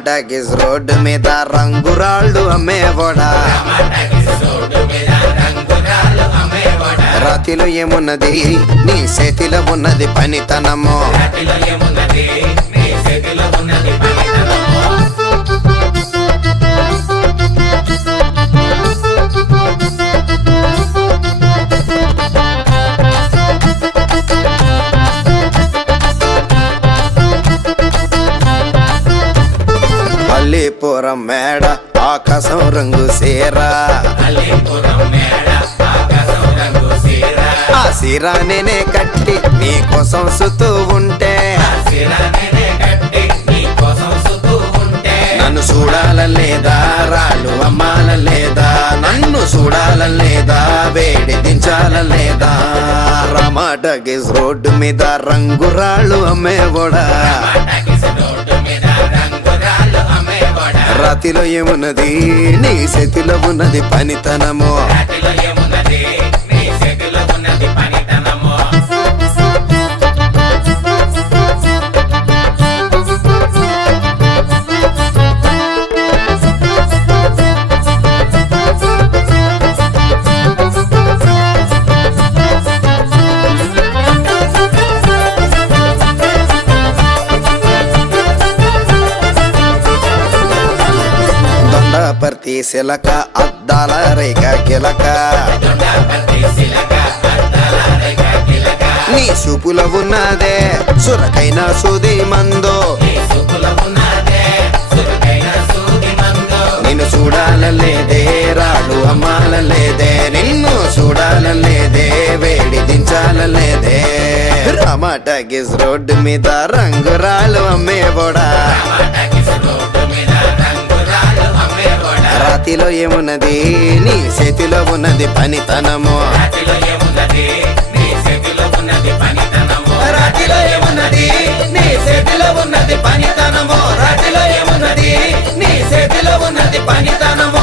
టమాటాకిస్ road మీద రంగురాళ్ళు అమ్మేవాడా రాతిలో ఏమున్నది నీ చేతిలో ఉన్నది పనితనము అల్లీపురం మేడ ఆకాశం రంగు సేరా ఆ సీరా నేనే కట్టి నీ కోసం సుతూ ఉంటే నన్ను చూడాలలేదా రాళ్ళు అమ్మాలలేదా నన్ను చూడాలలేదా వేడి దించాలలేదా టమాటాకిస్ రోడ్డు మీద రంగురాళ్ళు అమ్మేవాడా రాతిలో ఏమున్నది నీ చేతిలో ఉన్నది పనితనము ప్రతి శిలక అద్దాల రేఖ గిలక నీ చూపులో ఉన్నదే సురకైన సూది మందో నిన్ను చూడాలలేదే రాళ్ళు అమ్మాలలేదే నిన్ను చూడాలలేదే వేడి దించాలలేదే టమాటాకిస్ రోడ్డు మీద రంగురాళ్ళు అమ్మేవాడా రాతిలో ఏమున్నది నీ చేతిలో ఉన్నది పనితనము రాతిలో ఏమున్నది నీ చేతిలో ఉన్నది పనితనము రాతిలో ఏమున్నది నీ చేతిలో ఉన్నది పనితనము